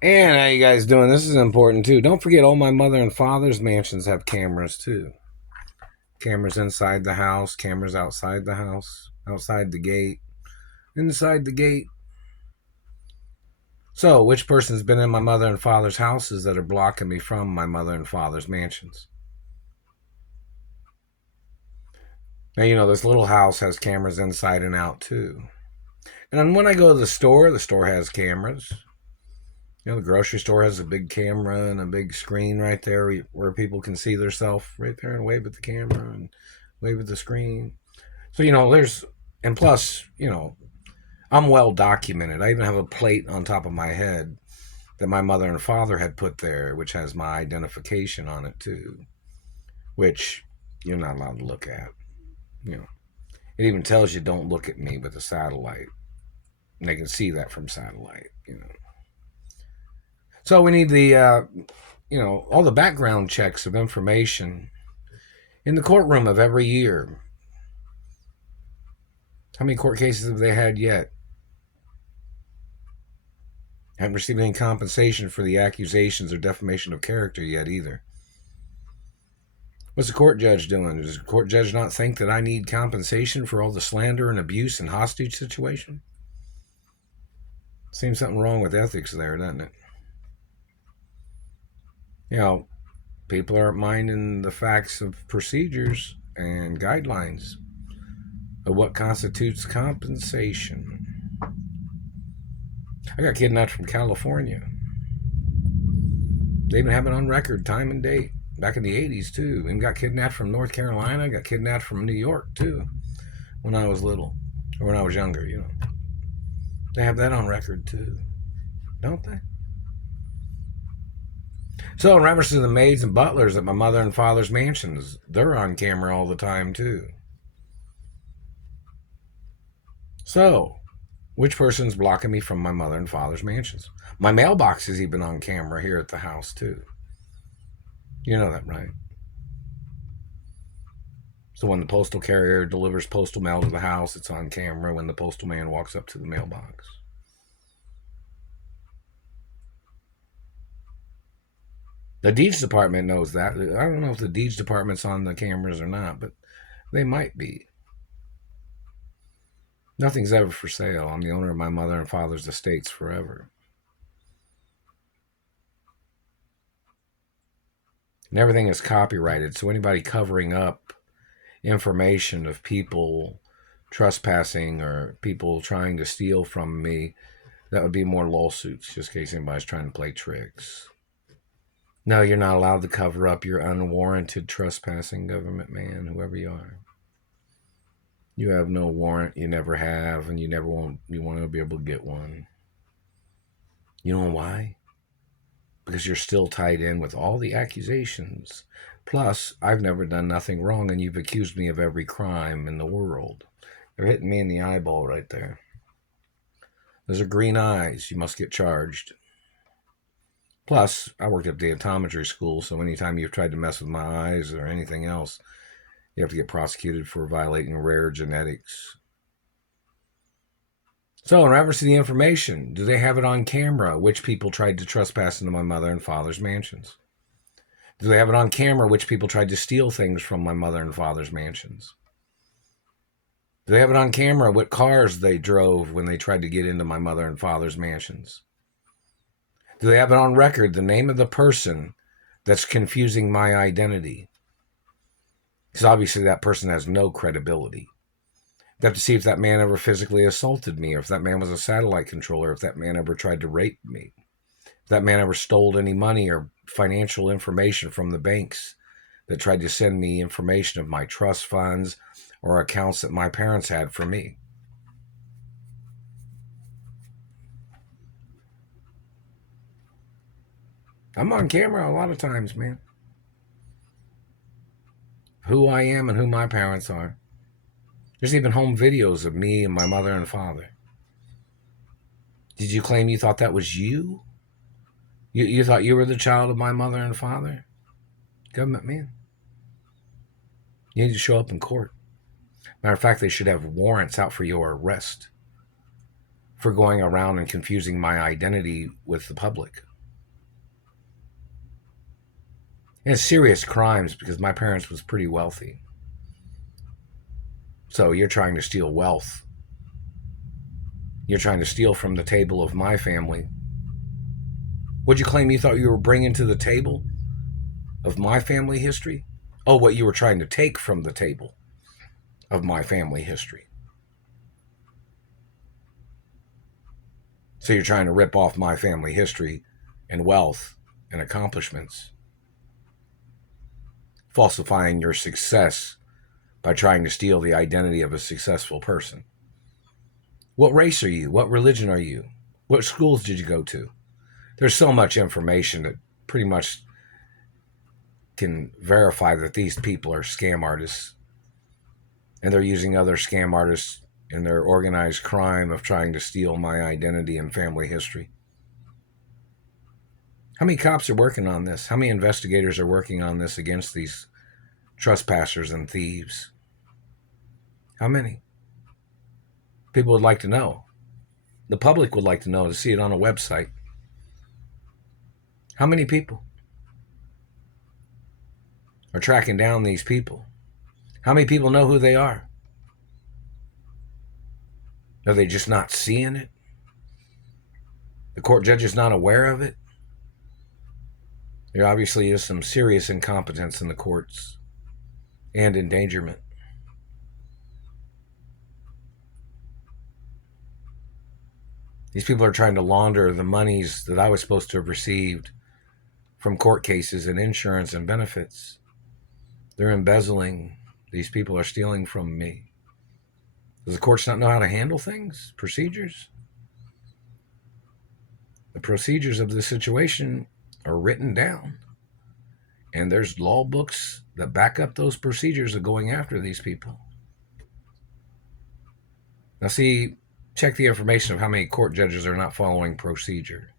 And how you guys doing? This is important too. Don't forget, all my mother and father's mansions have cameras too. Cameras inside the house, cameras outside the house, outside the gate, inside the gate. So, which person's been in my mother and father's houses that are blocking me from my mother and father's mansions? Now, this little house has cameras inside and out too. And then when I go to the store has cameras. The grocery store has a big camera and a big screen right there where people can see themselves right there and wave at the camera and wave at the screen. So, and plus, I'm well documented. I even have a plate on top of my head that my mother and father had put there, which has my identification on it too, which you're not allowed to look at. It even tells you don't look at me with a satellite. And they can see that from satellite. So we need all the background checks of information in the courtroom of every year. How many court cases have they had yet? Haven't received any compensation for the accusations or defamation of character yet either. What's the court judge doing? Does the court judge not think that I need compensation for all the slander and abuse and hostage situation? Seems something wrong with ethics there, doesn't it? People aren't minding the facts of procedures and guidelines of what constitutes compensation. I got kidnapped from California. They even have it on record, time and date. Back in the 80s, too. And got kidnapped from North Carolina. Got kidnapped from New York, too. When I was little. Or when I was younger, They have that on record, too. Don't they? So, in reference to the maids and butlers at my mother and father's mansions, they're on camera all the time, too. So, which person's blocking me from my mother and father's mansions? My mailbox is even on camera here at the house, too. You know that, right? So when the postal carrier delivers postal mail to the house, it's on camera when the postal man walks up to the mailbox. The deeds department knows that. I don't know if the deeds department's on the cameras or not, but they might be. Nothing's ever for sale. I'm the owner of my mother and father's estates forever. And everything is copyrighted, so anybody covering up information of people trespassing or people trying to steal from me, that would be more lawsuits, just in case anybody's trying to play tricks. No, you're not allowed to cover up your unwarranted trespassing, government man, whoever you are. You have no warrant, you never have, and you want to be able to get one. You know why? Because you're still tied in with all the accusations. Plus, I've never done nothing wrong, and you've accused me of every crime in the world. They're hitting me in the eyeball right there. Those are green eyes. You must get charged. Plus, I worked at the optometry school, so anytime you've tried to mess with my eyes or anything else, you have to get prosecuted for violating rare genetics. So, in reference to the information, do they have it on camera which people tried to trespass into my mother and father's mansions? Do they have it on camera which people tried to steal things from my mother and father's mansions? Do they have it on camera what cars they drove when they tried to get into my mother and father's mansions? Do they have it on record, the name of the person that's confusing my identity? Because obviously that person has no credibility. They have to see if that man ever physically assaulted me, or if that man was a satellite controller, if that man ever tried to rape me, if that man ever stole any money or financial information from the banks that tried to send me information of my trust funds or accounts that my parents had for me. I'm on camera a lot of times, man. Who I am and who my parents are. There's even home videos of me and my mother and father. Did you claim you thought that was you? You thought you were the child of my mother and father? Government man. You need to show up in court. Matter of fact, they should have warrants out for your arrest for going around and confusing my identity with the public. And serious crimes because my parents was pretty wealthy. So you're trying to steal wealth. You're trying to steal from the table of my family. What'd you claim you thought you were bringing to the table of my family history? Oh, what you were trying to take from the table of my family history. So you're trying to rip off my family history and wealth and accomplishments, falsifying your success by trying to steal the identity of a successful person. What race are you? What religion are you? What schools did you go to? There's so much information that pretty much can verify that these people are scam artists, and they're using other scam artists in their organized crime of trying to steal my identity and family history. How many cops are working on this? How many investigators are working on this against these trespassers and thieves? How many? People would like to know. The public would like to know, to see it on a website. How many people are tracking down these people? How many people know who they are? Are they just not seeing it? The court judge is not aware of it? There obviously is some serious incompetence in the courts and endangerment. These people are trying to launder the monies that I was supposed to have received from court cases and insurance and benefits. They're embezzling. These people are stealing from me. Does the courts not know how to handle things? Procedures? The procedures of the situation are written down. And there's law books that back up those procedures of going after these people. Now see, check the information of how many court judges are not following procedure.